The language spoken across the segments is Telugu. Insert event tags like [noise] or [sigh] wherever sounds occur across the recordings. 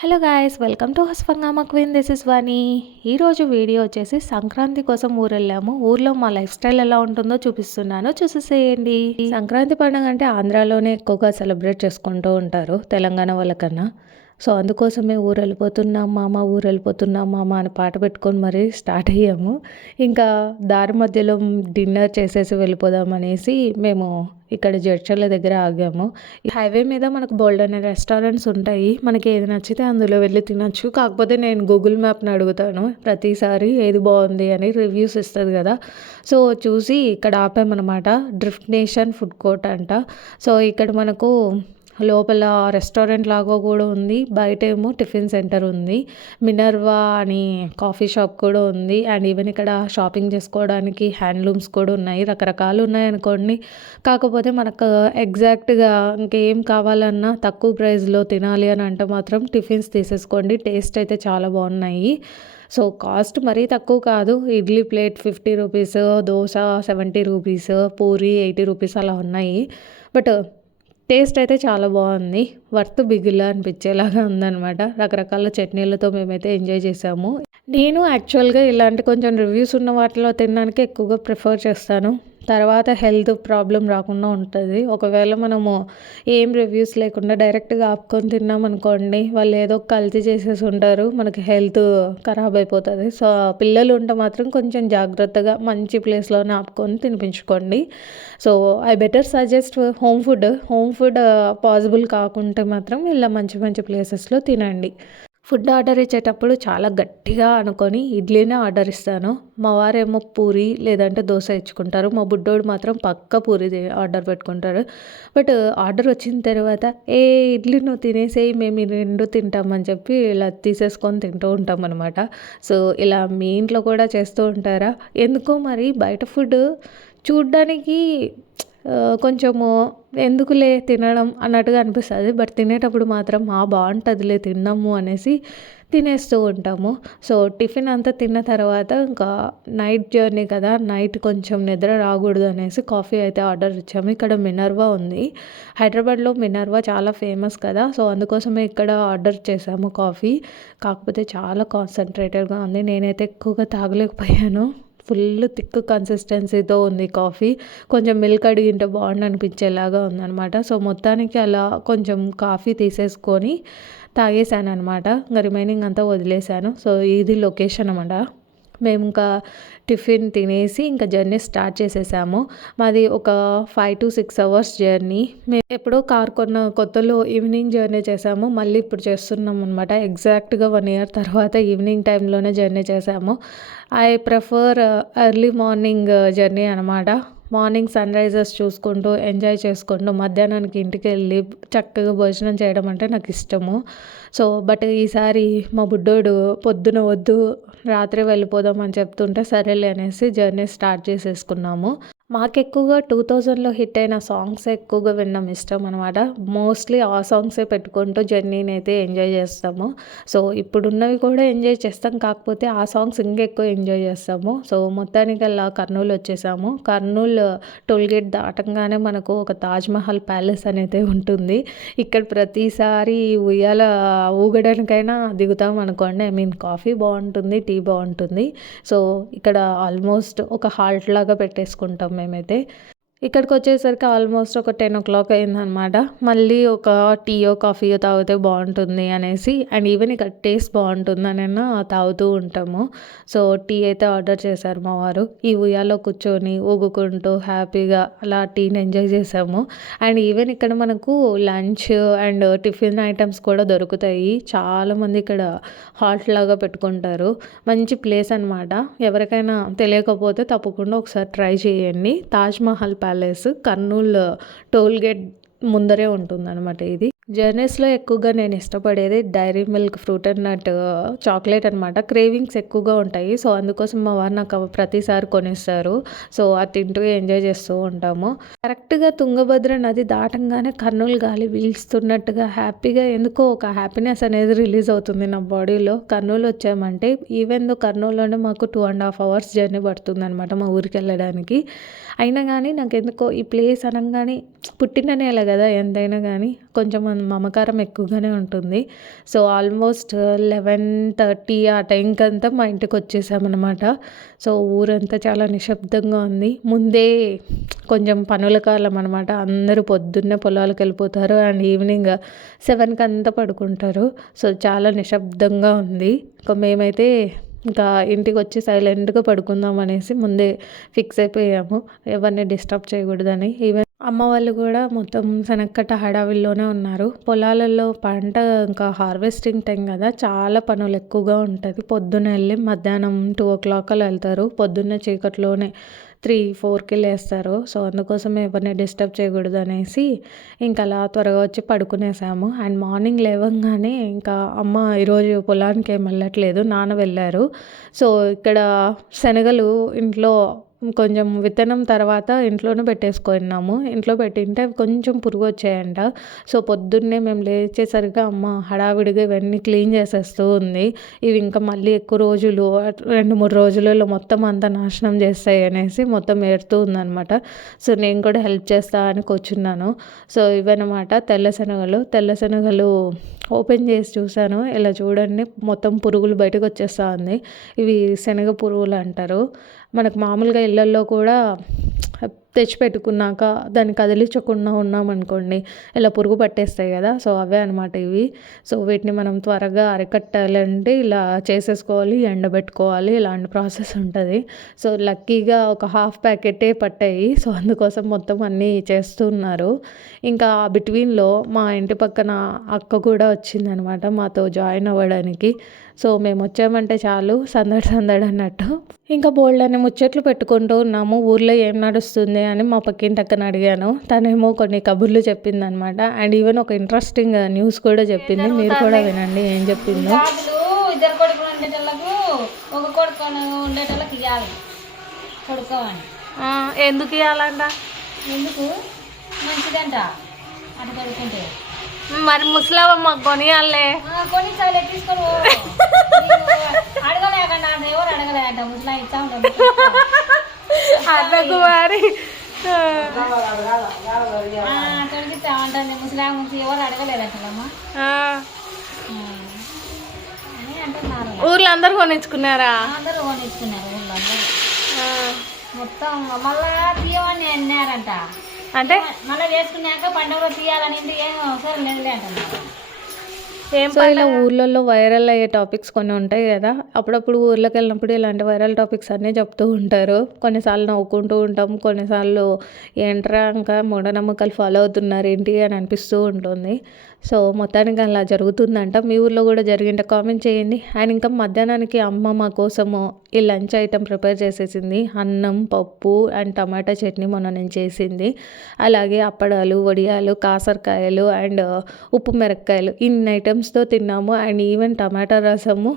హలో గాయస్ వెల్కమ్ టు హస్ఫంగామా క్వీన్ దిస్ ఇస్ వాణి ఈరోజు వీడియో వచ్చేసి సంక్రాంతి కోసం ఊరు వెళ్ళాము ఊర్లో మా లైఫ్ స్టైల్ ఎలా ఉంటుందో చూపిస్తున్నాను. చూసేసేయండి. సంక్రాంతి పండుగ అంటే ఆంధ్రాలోనే ఎక్కువగా సెలబ్రేట్ చేసుకుంటూ ఉంటారు తెలంగాణ వాళ్ళకన్నా. సో అందుకోసమే ఊరు వెళ్ళిపోతున్నాం మామ ఊరు వెళ్ళిపోతున్నాం మామ అని పాట పెట్టుకొని మరీ స్టార్ట్ అయ్యాము. ఇంకా దారి మధ్యలో డిన్నర్ చేసేసి వెళ్ళిపోదాం అనేసి మేము ఇక్కడ జడ్చర్ల దగ్గర ఆగాము. హైవే మీద మనకు బోల్డ్ అనే రెస్టారెంట్స్ ఉంటాయి. మనకి ఏది నచ్చితే అందులో వెళ్ళి తినచ్చు. కాకపోతే నేను గూగుల్ మ్యాప్ని అడుగుతాను. ప్రతిసారి ఏది బాగుంది అని రివ్యూస్ ఇస్తుంది కదా. సో చూసి ఇక్కడ ఆపామన్నమాట. డ్రిఫ్ట్ నేషన్ ఫుడ్ కోర్ట్ అంట. సో ఇక్కడ మనకు లోపల రెస్టారెంట్ లాగా కూడా ఉంది. బయట ఏమో టిఫిన్ సెంటర్ ఉంది. మినర్వా అని కాఫీ షాప్ కూడా ఉంది. అండ్ ఈవెన్ ఇక్కడ షాపింగ్ చేసుకోవడానికి హ్యాండ్లూమ్స్ కూడా ఉన్నాయి. రకరకాలు ఉన్నాయి అనుకోండి. కాకపోతే మనకు ఎగ్జాక్ట్గా ఇంకేం కావాలన్నా తక్కువ ప్రైస్లో తినాలి అని అంటే మాత్రం టిఫిన్స్ తీసేసుకోండి. టేస్ట్ అయితే చాలా బాగున్నాయి. సో కాస్ట్ మరీ తక్కువ కాదు. Idli plate fifty rupees dosa seventy rupees puri eighty rupees అలా ఉన్నాయి. బట్ టేస్ట్ అయితే చాలా బాగుంది. వర్త్ బిగులా అనిపించేలాగా ఉందనమాట రకరకాల చట్నీలతో మేమైతే ఎంజాయ్ చేసాము. నేను యాక్చువల్గా ఇలాంటి కొంచెం రివ్యూస్ ఉన్న వాటిలో తినడానికి ఎక్కువగా ప్రిఫర్ చేస్తాను. తర్వాత హెల్త్ ప్రాబ్లం రాకుండా ఉంటుంది. ఒకవేళ మనము ఏం రివ్యూస్ లేకుండా డైరెక్ట్గా ఆపుకొని తిన్నాం అనుకోండి వాళ్ళు ఏదో కల్తీ చేసేసి ఉంటారు మనకి హెల్త్ ఖరాబ్ అయిపోతుంది. సో పిల్లలు ఉంటే మాత్రం కొంచెం జాగ్రత్తగా మంచి ప్లేస్లోనే ఆపుకొని తినిపించుకోండి. So I better suggest home food. Home food possible కాకుంటే మాత్రం ఇలా మంచి మంచి ప్లేసెస్లో తినండి. ఫుడ్ ఆర్డర్ ఇచ్చేటప్పుడు చాలా గట్టిగా అనుకొని ఇడ్లీనే ఆర్డర్ ఇస్తాను. మా వారేమో పూరి లేదంటే దోశ ఇచ్చుకుంటారు. మా బుడ్డోడు మాత్రం పక్క పూరి ఆర్డర్ పెట్టుకుంటారు బట్ ఆర్డర్ వచ్చిన తర్వాత ఏ ఇడ్లీ నువ్వు తినేసేయి మేము రెండు తింటామని చెప్పి ఇలా తీసేసుకొని తింటూ ఉంటాం అనమాట సో ఇలా మీ ఇంట్లో కూడా చేస్తూ ఉంటారా? ఎందుకో మరి బయట ఫుడ్ చూడ్డానికి కొంచెము ఎందుకులే తినడం అన్నట్టుగా అనిపిస్తుంది. బట్ తినేటప్పుడు మాత్రం ఆ బాగుంటుందిలే తిన్నాము అనేసి తినేస్తూ ఉంటాము. సో టిఫిన్ అంతా తిన్న తర్వాత ఇంకా నైట్ జర్నీ కదా నైట్ కొంచెం నిద్ర రాకూడదు అనేసి కాఫీ అయితే ఆర్డర్ ఇచ్చాము. ఇక్కడ మినర్వా ఉంది. హైదరాబాద్లో మినర్వా చాలా ఫేమస్ కదా సో అందుకోసమే ఇక్కడ ఆర్డర్ చేసాము కాఫీ. కాకపోతే చాలా కాన్సన్ట్రేటెడ్గా ఉంది. నేనైతే ఎక్కువగా తాగలేకపోయాను. ఫుల్ థిక్ కన్సిస్టెన్సీతో ఉంది కాఫీ. కొంచెం మిల్క్ అడిగింటే బాగుండు అనిపించేలాగా ఉందనమాట సో మొత్తానికి అలా కొంచెం కాఫీ తీసేసుకొని తాగేసాను అనమాట ఇంకా రిమైనింగ్ అంతా వదిలేసాను. సో ఇది లొకేషన్ అనమాట మేము ఇంకా టిఫిన్ తినేసి ఇంకా జర్నీ స్టార్ట్ చేసేసాము. మాది ఒక five to six hours journey. మేము ఎప్పుడో కార్ కొన్న కొత్తలో ఈవినింగ్ జర్నీ చేసాము. మళ్ళీ ఇప్పుడు చేస్తున్నాం అనమాట ఎగ్జాక్ట్గా వన్ ఇయర్ తర్వాత ఈవినింగ్ టైంలోనే జర్నీ చేసాము. I prefer early morning journey అనమాట మార్నింగ్ సన్ రైజర్స్ చూసుకుంటూ ఎంజాయ్ చేసుకుంటూ మధ్యాహ్నానికి ఇంటికి వెళ్ళి చక్కగా భోజనం చేయడం అంటే నాకు ఇష్టము. సో బట్ ఈసారి మా బుడ్డోడు పొద్దున వద్దు రాత్రి వెళ్ళిపోదాం అని చెప్తుంటే సరేలే అనేసి జర్నీ స్టార్ట్ చేసేసుకున్నాము. మాకు ఎక్కువగా టూ థౌజండ్లో హిట్ అయిన సాంగ్స్ ఎక్కువగా వినడం ఇష్టం అనమాట మోస్ట్లీ ఆ సాంగ్సే పెట్టుకుంటూ జర్నీని అయితే ఎంజాయ్ చేస్తాము. సో ఇప్పుడున్నవి కూడా ఎంజాయ్ చేస్తాం. కాకపోతే ఆ సాంగ్స్ ఇంకెక్కువ ఎంజాయ్ చేస్తాము. సో మొత్తానికి అలా కర్నూలు వచ్చేసాము. కర్నూలు టోల్గేట్ దాటంగానే మనకు ఒక తాజ్మహల్ ప్యాలెస్ అనేది ఉంటుంది. ఇక్కడ ప్రతిసారి ఉయ్యాల ఊగడానికైనా దిగుతాం అనుకోండి. ఐ మీన్ కాఫీ బాగుంటుంది టీ బాగుంటుంది. సో ఇక్కడ ఆల్మోస్ట్ ఒక హాల్ట్ లాగా పెట్టేసుకుంటాం మేమైతే ఇక్కడికి వచ్చేసరికి ఆల్మోస్ట్ ఒక టెన్ ఓ క్లాక్ అయిందనమాట మళ్ళీ ఒక టీయో కాఫీయో తాగితే బాగుంటుంది అనేసి అండ్ ఈవెన్ ఇక్కడ టేస్ట్ బాగుంటుందని తాగుతూ ఉంటాము. సో టీ అయితే ఆర్డర్ చేశారు మా వారు. ఈ ఉయ్యాలో కూర్చొని ఊగుకుంటూ హ్యాపీగా అలా టీని ఎంజాయ్ చేసాము అండ్ ఈవెన్ ఇక్కడ మనకు లంచ్ అండ్ టిఫిన్ ఐటమ్స్ కూడా దొరుకుతాయి. చాలామంది ఇక్కడ హాట్ లాగా పెట్టుకుంటారు. మంచి ప్లేస్ అనమాట ఎవరికైనా తెలియకపోతే తప్పకుండా ఒకసారి ట్రై చేయండి. తాజ్మహల్ ప్యాలెస్ కర్నూలు టోల్గేట్ ముందరే ఉంటుందన్నమాట ఇది. జర్నీస్లో ఎక్కువగా నేను ఇష్టపడేది Dairy Milk fruit and nut chocolate అనమాట క్రేవింగ్స్ ఎక్కువగా ఉంటాయి. సో అందుకోసం మా వారు నాకు ప్రతిసారి కొనిస్తారు. సో అది తింటూ ఎంజాయ్ చేస్తూ ఉంటాము. కరెక్ట్గా తుంగభద్ర నది దాటంగానే కర్నూలు గాలి పీల్చుతున్నట్టుగా హ్యాపీగా ఎందుకో ఒక హ్యాపీనెస్ అనేది రిలీజ్ అవుతుంది నా బాడీలో. కర్నూలు వచ్చామంటే ఈవెన్ దో కర్నూలులోనే మాకు two and half hours journey పడుతుంది అనమాట మా ఊరికి వెళ్ళడానికి. అయినా కానీ నాకు ఎందుకో ఈ ప్లేస్ అనగానే పుట్టిన నేల కదా ఎంతైనా కానీ కొంచెం మమకారం ఎక్కువగానే ఉంటుంది. సో ఆల్మోస్ట్ లెవెన్ థర్టీ ఆ టైంకి అంతా మా ఇంటికి వచ్చేసామన్నమాట. సో ఊరంతా చాలా నిశ్శబ్దంగా ఉంది. ముందే కొంచెం పనుల కాలం అనమాట అందరూ పొద్దున్నే పొలాలకు వెళ్ళిపోతారు. అండ్ ఈవినింగ్ సెవెన్కి అంతా పడుకుంటారు. సో చాలా నిశ్శబ్దంగా ఉంది. ఇంకా మేమైతే ఇంకా ఇంటికి వచ్చి సైలెంట్గా పడుకుందాం అనేసి ముందే ఫిక్స్ అయిపోయాము. ఎవరిని డిస్టర్బ్ చేయకూడదని. ఈవెన్ అమ్మ వాళ్ళు కూడా మొత్తం శనక్కట హడావిల్లోనే ఉన్నారు. పొలాలలో పంట ఇంకా హార్వెస్టింగ్ టైం కదా చాలా పనులు ఎక్కువగా ఉంటుంది. పొద్దున్న వెళ్ళి మధ్యాహ్నం టూ ఓ క్లాక్ అలా వెళ్తారు. పొద్దున్న చీకట్లోనే త్రీ ఫోర్కి లేస్తారు. సో అందుకోసం ఎవరిని డిస్టర్బ్ చేయకూడదు అనేసి ఇంకా అలా త్వరగా వచ్చి పడుకునేసాము. అండ్ మార్నింగ్ లేవగానే ఇంకా అమ్మ ఈరోజు పొలానికి ఏం వెళ్ళట్లేదు నాన్న వెళ్ళారు. సో ఇక్కడ శనగలు ఇంట్లో కొంచెం విత్తనం తర్వాత ఇంట్లోనే పెట్టేసుకున్నాము. ఇంట్లో పెట్టింటే కొంచెం పురుగు వచ్చాయంట. సో పొద్దున్నే మేము లేచేసరిగా అమ్మ హడావిడిగా ఇవన్నీ క్లీన్ చేసేస్తూ ఉంది. ఇవి ఇంకా మళ్ళీ ఎక్కువ రోజులు రెండు మూడు రోజులలో మొత్తం అంతా నాశనం చేస్తాయి అనేసి మొత్తం ఏరుతూ ఉందనమాట సో నేను కూడా హెల్ప్ చేస్తా అని కూర్చున్నాను. సో ఇవన్నమాట తెల్లశనగలు. తెల్లశనగలు ఓపెన్ చేసి చూశాను. ఇలా చూడండి మొత్తం పురుగులు బయటకు వచ్చేస్తా ఉంది. ఇవి శనగ పురుగులు అంటారు. మనకు మామూలుగా ఇళ్ళల్లో కూడా తెచ్చిపెట్టుకున్నాక దాన్ని కదిలించకుండా ఉన్నామనుకోండి ఇలా పురుగు పట్టేస్తాయి కదా సో అవే అనమాట ఇవి. సో వీటిని మనం త్వరగా అరికట్టాలంటే ఇలా చేసేసుకోవాలి ఎండబెట్టుకోవాలి ఇలాంటి ప్రాసెస్ ఉంటుంది. సో లక్కీగా ఒక హాఫ్ ప్యాకెటే పట్టాయి సో అందుకోసం మొత్తం అన్నీ చేస్తున్నారు. ఇంకా బిట్వీన్లో మా ఇంటి పక్కన అక్క కూడా వచ్చిందనమాట మాతో జాయిన్ అవ్వడానికి. సో మేము వచ్చామంటే చాలు సందడి సందడి అన్నట్టు. ఇంకా బోల్డ్ అనే ముచ్చట్లు పెట్టుకుంటూ ఉన్నాము ఊర్లో ఏం నడుస్తుంది అని మా పక్కింటి అక్కని అడిగాను. తనేమో కొన్ని కబుర్లు చెప్పింది అనమాట అండ్ ఈవెన్ ఒక ఇంట్రెస్టింగ్ న్యూస్ కూడా చెప్పింది. మీరు కూడా వినండి ఏం చెప్పిందో. ఇద్దరు కొడుకులు ఉండేటోళ్ళకు ఒక కొడుకు ఉండేటోళ్ళకి ఇవ్వాలి కొడుకోవని ఎందుకు ఇవ్వాలంట ఎందుకు? మంచిదంట. అటు కొడుకుంటే. మరి ముసలావ మాకు కొనియాలే. ఆ, కొన్ని చాలే తీసుకొని [laughs] అడగలేకండి ఎవరు అడగలేదంట. ముసలా ఇచ్చా [laughs] అన్నకు మరి. ముసలా ముసి ఎవరు ఊర్లో అందరు కొనిచ్చుకున్నారా అందరూ కొనిచ్చుకున్నారు మొత్తం మళ్ళా తీయమని అన్నారంట. అంటే? మళ్ళీ వేసుకున్నాక పండుగలో తీయాలని ఏం అవసరం లేదులే అంటున్నారు. సో ఇలా ఊర్లలో వైరల్ అయ్యే టాపిక్స్ కొన్ని ఉంటాయి కదా. అప్పుడప్పుడు ఊర్లోకి వెళ్ళినప్పుడు ఇలాంటి వైరల్ టాపిక్స్ అన్నీ చెప్తూ ఉంటారు. కొన్నిసార్లు నవ్వుకుంటూ ఉంటాం. కొన్నిసార్లు ఏంట్రా ఇంకా మూఢనమ్మకాలు ఫాలో అవుతున్నారు ఏంటి అని అనిపిస్తూ ఉంటుంది. సో మొత్తానికి అలా జరుగుతుందంట. మీ ఊర్లో కూడా జరిగింటే కామెంట్ చేయండి. అండ్ ఇంకా మధ్యాహ్నానికి అమ్మ మా కోసము ఈ లంచ్ ఐటెం ప్రిపేర్ చేసేసింది. అన్నం పప్పు అండ్ టమాటా చట్నీ మొన్న నేను చేసింది. అలాగే అప్పడాలు వడియాలు కాసరకాయలు అండ్ ఉప్పు మిరపకాయలు. ఇన్ని ఐటమ్స్తో తిన్నాము అండ్ ఈవెన్ టమాటా రసము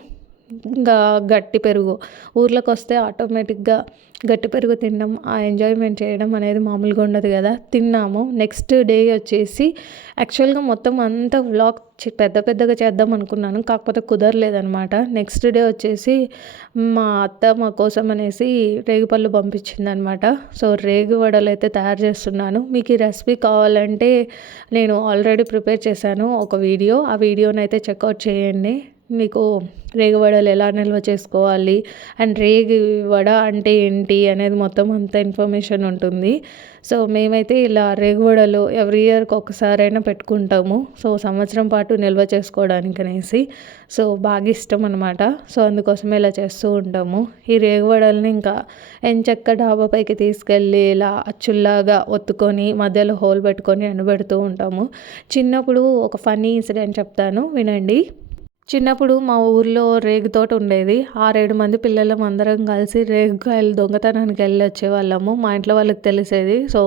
ఇంకా గట్టి పెరుగు. ఊర్లోకి వస్తే ఆటోమేటిక్గా గట్టి పెరుగు తినడం ఆ ఎంజాయ్మెంట్ చేయడం అనేది మామూలుగా ఉండదు కదా. తిన్నాము. నెక్స్ట్ డే వచ్చేసి యాక్చువల్గా మొత్తం అంతా వ్లాగ్ పెద్ద పెద్దగా చేద్దాం అనుకున్నాను. కాకపోతే కుదరలేదనమాట నెక్స్ట్ డే వచ్చేసి మా అత్త మా కోసం అనేసి రేగిపళ్ళు పంపించిందనమాట సో రేగి వడలు అయితే తయారు చేస్తున్నాను. మీకు ఈ రెసిపీ కావాలంటే నేను ఆల్రెడీ ప్రిపేర్ చేశాను ఒక వీడియో. ఆ వీడియోని అయితే చెక్అవుట్ చేయండి. మీకు రేగి వడలు ఎలా నిల్వ చేసుకోవాలి అండ్ రేగి వడ అంటే ఏంటి అనేది మొత్తం అంత ఇన్ఫర్మేషన్ ఉంటుంది. సో మేమైతే ఇలా రేగి వడలు ఎవ్రీ ఇయర్కి ఒకసారైనా పెట్టుకుంటాము. సో సంవత్సరం పాటు నిల్వ చేసుకోవడానికి అనేసి సో బాగా ఇష్టం అనమాట సో అందుకోసమే ఇలా చేస్తూ ఉంటాము. ఈ రేగి వడల్ని ఇంకా ఎంచక్క డాబా పైకి తీసుకెళ్ళి ఇలా అచ్చుల్లాగా ఒత్తుకొని మధ్యలో హోల్ పెట్టుకొని ఎండబెడుతూ ఉంటాము. చిన్నప్పుడు ఒక ఫన్నీ ఇన్సిడెంట్ చెప్తాను వినండి. చిన్నప్పుడు మా ఊర్లో రేగు తోట ఉండేది. ఆరేడు మంది పిల్లలం అందరం కలిసి రేగుకాయలు దొంగతనానికి వెళ్ళి వచ్చేవాళ్ళము. మా ఇంట్లో వాళ్ళకి తెలిసేది. సో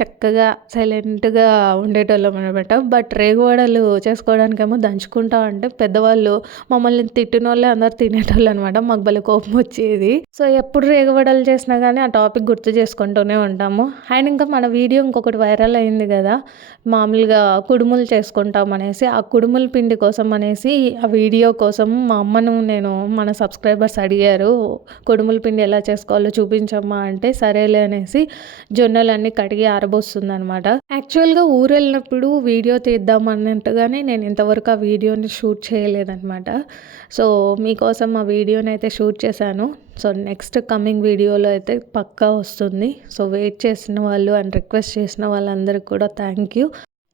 చక్కగా సైలెంట్గా ఉండేటోళ్ళం అనమాట బట్ రేగువాడలు చేసుకోవడానికేమో దంచుకుంటా అంటే పెద్దవాళ్ళు మమ్మల్ని తిట్టిన వాళ్ళే అందరు తినేటోళ్ళు అనమాట మాకు భలే కోపం వచ్చేది. సో ఎప్పుడు రేగువడలు చేసినా కానీ ఆ టాపిక్ గుర్తు చేసుకుంటూనే ఉంటాము. అండ్ ఇంకా మన వీడియో ఇంకొకటి వైరల్ అయింది కదా మామూలుగా కుడుములు చేసుకుంటాం అనేసి ఆ కుడుముల పిండి కోసం అనేసి ఆ వీడియో కోసం మా అమ్మను నేను మన సబ్స్క్రైబర్స్ అడిగారు కొడుముల పిండి ఎలా చేసుకోవాలో చూపించమ్మా అంటే సరేలే అనేసి జొన్నలన్నీ కడిగి ఆరబోస్తుందనమాట యాక్చువల్గా ఊరు వెళ్ళినప్పుడు వీడియో తీద్దాం అన్నట్టుగానే నేను ఇంతవరకు ఆ వీడియోని షూట్ చేయలేదన్నమాట. సో మీకోసం ఆ వీడియోని అయితే షూట్ చేశాను. సో నెక్స్ట్ కమింగ్ వీడియోలో అయితే పక్కా వస్తుంది. సో వెయిట్ చేసిన వాళ్ళు అండ్ రిక్వెస్ట్ చేసిన వాళ్ళందరికీ కూడా థ్యాంక్ యూ.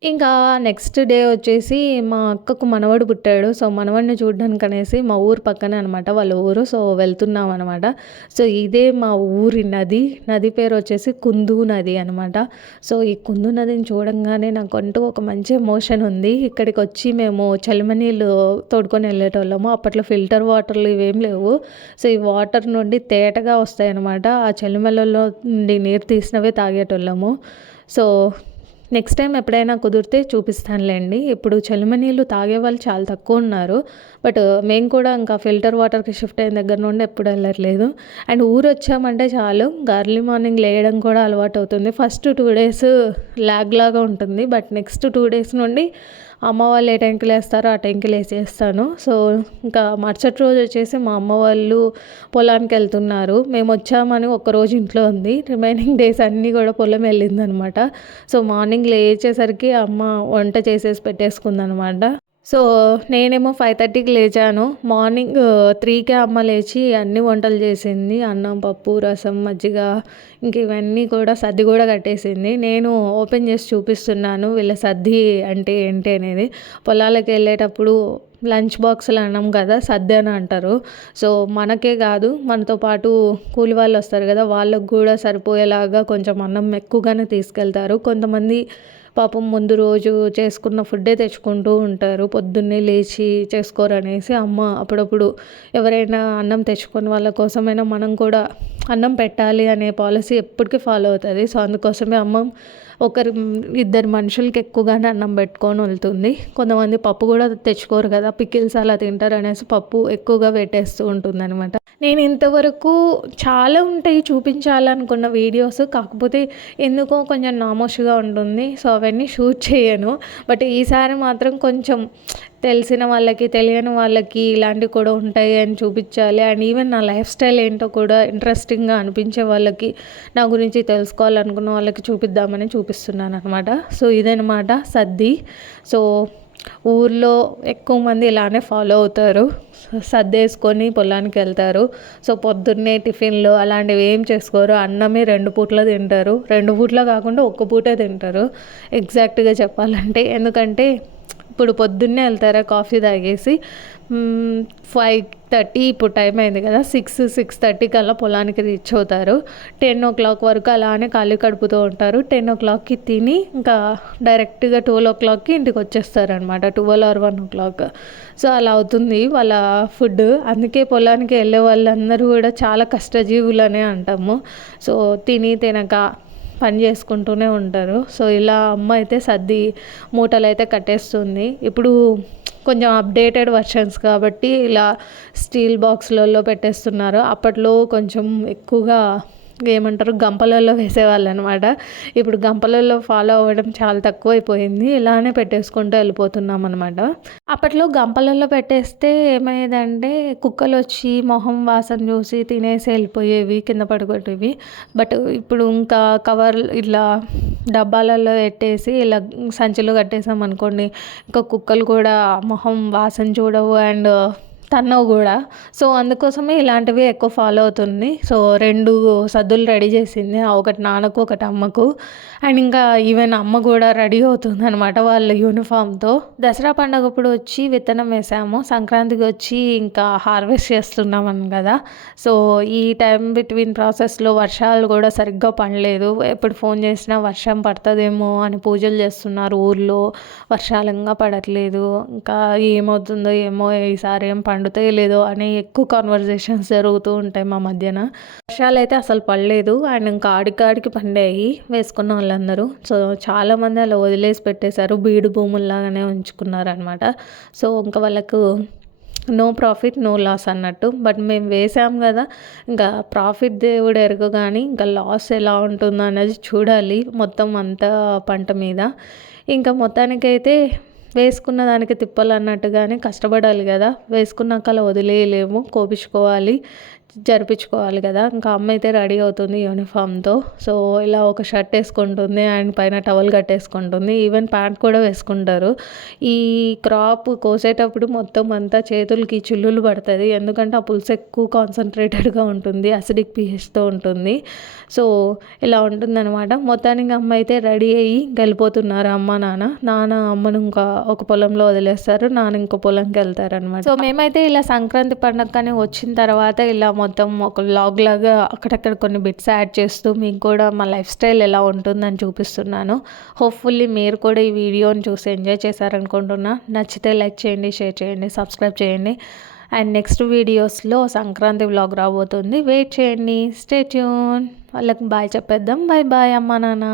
ఇంకా నెక్స్ట్ డే వచ్చేసి మా అక్కకు మనవడు పుట్టాడు. సో మనవడిని చూడడానికి అనేసి మా ఊరు పక్కనే అనమాట వాళ్ళ ఊరు. సో వెళ్తున్నాం అనమాట సో ఇదే మా ఊరి నది. నది పేరు వచ్చేసి కుందు నది అనమాట సో ఈ కుందు నదిని చూడంగానే నాకు అంటూ ఒక మంచి ఎమోషన్ ఉంది. ఇక్కడికి వచ్చి మేము చలిమనీళ్ళు తోడుకొని వెళ్ళేటోళ్ళము. అప్పట్లో ఫిల్టర్ వాటర్లు ఇవేం లేవు. సో ఈ వాటర్ నుండి తేటగా వస్తాయి అనమాట ఆ చలిమలలో నుండి నీరు తీసినవే తాగేటోళ్ళము. సో నెక్స్ట్ టైం ఎప్పుడైనా కుదిరితే చూపిస్తానులేండి. ఇప్పుడు చలిమ నీళ్ళు తాగే వాళ్ళు చాలా తక్కువ ఉన్నారు. బట్ మేము కూడా ఇంకా ఫిల్టర్ వాటర్కి షిఫ్ట్ అయిన దగ్గర నుండి ఎప్పుడు వెళ్ళట్లేదు. అండ్ ఊరు వచ్చామంటే చాలు. ఎర్లీ మార్నింగ్ లేయడం కూడా అలవాటు అవుతుంది ఫస్ట్ టూ డేస్ ల్యాగ్ లాగా ఉంటుంది. బట్ నెక్స్ట్ టూ డేస్ నుండి అమ్మ వాళ్ళు ఏ టైంకి లేస్తారో ఆ టైంకి లేచేస్తాను సో ఇంకా మరుసటి రోజు వచ్చేసి మా అమ్మ వాళ్ళు పొలానికి వెళ్తున్నారు. మేము వచ్చామని ఒక్కరోజు ఇంట్లో ఉంది. రిమైనింగ్ డేస్ అన్నీ కూడా పొలం వెళ్ళిందనమాట. సో మార్నింగ్ లేచేసరికి అమ్మ వంట చేసేసి పెట్టేసుకుందనమాట. సో నేనేమో ఫైవ్ థర్టీకి లేచాను. మార్నింగ్ త్రీకే అమ్మ లేచి అన్ని వంటలు చేసింది. అన్నం పప్పు రసం మజ్జిగ ఇంక ఇవన్నీ కూడా సర్ది కూడా కట్టేసింది. నేను ఓపెన్ చేసి చూపిస్తున్నాను వీళ్ళ సర్ది అంటే ఏంటి అనేది. పొలాలకు వెళ్ళేటప్పుడు లంచ్ బాక్సులు అన్నాం కదా సర్ది అని అంటారు. సో మనకే కాదు మనతో పాటు కూలి వాళ్ళు వస్తారు కదా వాళ్ళకు కూడా సరిపోయేలాగా కొంచెం అన్నం ఎక్కువగానే తీసుకెళ్తారు. కొంతమంది పాపం ముందు రోజు చేసుకున్న ఫుడ్డే తెచ్చుకుంటూ ఉంటారు. పొద్దున్నే లేచి చేసుకోరనేసి అమ్మ అప్పుడప్పుడు ఎవరైనా అన్నం తెచ్చుకొని వాళ్ళ కోసమైనా మనం కూడా అన్నం పెట్టాలి అనే పాలసీ ఎప్పటికీ ఫాలో అవుతుంది. సో అందుకోసమే అమ్మ ఒకరు ఇద్దరు మనుషులకి ఎక్కువగానే అన్నం పెట్టుకొని వెళ్తుంది. కొంతమంది పప్పు కూడా తెచ్చుకోరు కదా పికిల్స్ అలా తింటారు అనేసి పప్పు ఎక్కువగా పెట్టేస్తూ ఉంటుంది అనమాట నేను ఇంతవరకు చాలా ఉంటాయి చూపించాలనుకున్న వీడియోస్ కాకపోతే ఎందుకో కొంచెం నామోషుగా ఉంటుంది సో అవన్నీ షూట్ చేయను. బట్ ఈసారి మాత్రం కొంచెం తెలిసిన వాళ్ళకి తెలియని వాళ్ళకి ఇలాంటివి కూడా ఉంటాయి అని చూపించాలి. అండ్ ఈవెన్ నా లైఫ్ స్టైల్ ఏంటో కూడా ఇంట్రెస్టింగ్గా అనిపించే వాళ్ళకి నా గురించి తెలుసుకోవాలనుకున్న వాళ్ళకి చూపిద్దామని చూపిస్తున్నాను అనమాట సో ఇదనమాట సద్ది. సో ఊర్లో ఎక్కువ మంది ఇలానే ఫాలో అవుతారు. సర్దేసుకొని పొలానికి వెళ్తారు. సో పొద్దున్నే టిఫిన్లు అలాంటివి ఏం చేసుకోరు. అన్నమే రెండు పూట్ల తింటారు. రెండు పూట్ల కాకుండా ఒక్క పూటే తింటారు. ఎగ్జాక్ట్గా చెప్పాలంటే. ఎందుకంటే ఇప్పుడు పొద్దున్నే వెళ్తారా? కాఫీ తాగేసి ఫైవ్ థర్టీ ఇప్పుడు టైం అయింది కదా సిక్స్ సిక్స్ థర్టీ కల్లా పొలానికి రీచ్ అవుతారు. టెన్ ఓ క్లాక్ వరకు అలానే ఖాళీ కడుపుతూ ఉంటారు. టెన్ ఓ క్లాక్కి తిని ఇంకా డైరెక్ట్గా ట్వెల్వ్ ఓ క్లాక్కి ఇంటికి వచ్చేస్తారు అనమాట twelve or one o'clock. So అలా అవుతుంది వాళ్ళ ఫుడ్. అందుకే పొలానికి వెళ్ళే వాళ్ళందరూ కూడా చాలా కష్టజీవులనే అంటాము. సో తిని తినక పని చేసుకుంటూనే ఉంటారు. సో ఇలా అమ్మ అయితే సర్ది మూటలు అయితే కట్టేస్తుంది. ఇప్పుడు కొంచెం అప్డేటెడ్ వర్షన్స్ కాబట్టి ఇలా స్టీల్ బాక్స్లలో పెట్టేస్తున్నారు. అప్పట్లో కొంచెం ఎక్కువగా ఏమంటారు గంపలలో వేసేవాళ్ళు అనమాట ఇప్పుడు గంపలలో ఫాలో అవ్వడం చాలా తక్కువ అయిపోయింది ఇలానే పెట్టేసుకుంటూ వెళ్ళిపోతున్నాం అనమాట అప్పట్లో గంపలలో పెట్టేస్తే ఏమయ్యేదంటే కుక్కలు వచ్చి మొహం వాసన చూసి తినేసి వెళ్ళిపోయేవి కింద పడుకోటేవి బట్ ఇప్పుడు ఇంకా కవర్ ఇట్లా డబ్బాలలో పెట్టేసి ఇలా సంచిలో కట్టేసాం అనుకోండి ఇంకా కుక్కలు కూడా మొహం వాసన చూడవు అండ్ తన్నవు కూడా. సో అందుకోసమే ఇలాంటివి ఎక్కువ ఫాలో అవుతుంది. సో రెండు సద్దులు రెడీ చేసింది. ఒకటి నాన్నకు ఒకటి అమ్మకు. అండ్ ఇంకా ఈవెన్ అమ్మ కూడా రెడీ అవుతుంది అనమాట వాళ్ళ యూనిఫామ్తో దసరా పండగ అప్పుడు వచ్చి విత్తనం వేసాము. సంక్రాంతికి వచ్చి ఇంకా హార్వెస్ట్ చేస్తున్నాం కదా. సో ఈ టైం బిట్వీన్ ప్రాసెస్లో వర్షాలు కూడా సరిగ్గా పడలేదు. ఎప్పుడు ఫోన్ చేసినా వర్షం పడుతుందేమో అని పూజలు చేస్తున్నారు ఊర్లో. వర్షాలంగా పడట్లేదు. ఇంకా ఏమవుతుందో ఏమో ఈసారి ఏం పండు పండుతాయో లేదో అని ఎక్కువ కాన్వర్జేషన్స్ జరుగుతూ ఉంటాయి మా మధ్యన. వర్షాలు అయితే అసలు పడలేదు. అండ్ ఇంకా ఆడికాడికి పండాయి వేసుకున్న వాళ్ళందరూ. సో చాలామంది అలా వదిలేసి పెట్టేశారు. బీడు భూముల్లాగానే ఉంచుకున్నారు అనమాట సో ఇంకా వాళ్ళకు నో ప్రాఫిట్ నో లాస్ అన్నట్టు. బట్ మేము వేసాం కదా. ఇంకా ప్రాఫిట్ దేవుడు ఎరుగు కానీ ఇంకా లాస్ ఎలా ఉంటుందో అనేది చూడాలి మొత్తం అంతా పంట మీద. ఇంకా మొత్తానికైతే వేసుకున్న దానికి తిప్పాలి అన్నట్టుగానే కష్టపడాలి కదా. వేసుకున్నాక అలా వదిలేయలేము కోపించుకోవాలి. జరిపించుకోవాలి కదా. ఇంకా అమ్మ అయితే రెడీ అవుతుంది యూనిఫామ్తో. సో ఇలా ఒక షర్ట్ వేసుకుంటుంది అండ్ పైన టవల్ కట్టేసుకుంటుంది. ఈవెన్ ప్యాంట్ కూడా వేసుకుంటారు. ఈ క్రాప్ కోసేటప్పుడు మొత్తం అంతా చేతులకి చిల్లులు పడుతుంది. ఎందుకంటే ఆ పులుసు ఎక్కువ కాన్సన్ట్రేటెడ్గా ఉంటుంది అసిడిక్ పీహెచ్తో ఉంటుంది. సో ఇలా ఉంటుందన్నమాట. మొత్తానికి అమ్మ అయితే రెడీ అయ్యి వెళ్ళిపోతున్నారు అమ్మ నాన్న. నాన్న అమ్మను ఇంకా ఒక పొలంలో వదిలేస్తారు. నాన్న ఇంకో పొలంకి వెళ్తారనమాట సో మేమైతే ఇలా సంక్రాంతి పండుగ కానీ వచ్చిన తర్వాత ఇలా మొత్తం ఒక లాగ్ లాగా అక్కడక్కడ కొన్ని బిట్స్ యాడ్ చేస్తూ మీకు కూడా మా లైఫ్ స్టైల్ ఎలా ఉంటుందని చూపిస్తున్నాను. హోప్ఫుల్లీ మీరు కూడా ఈ వీడియోని చూసి ఎంజాయ్ చేశారనుకుంటున్నా. నచ్చితే లైక్ చేయండి షేర్ చేయండి సబ్స్క్రైబ్ చేయండి. అండ్ నెక్స్ట్ వీడియోస్లో సంక్రాంతి వ్లాగ్ రాబోతుంది. వెయిట్ చేయండి. స్టే ట్యూన్ వాళ్ళకి బాయ్ చెప్పేద్దాం. బాయ్ బాయ్ అమ్మా నాన్న.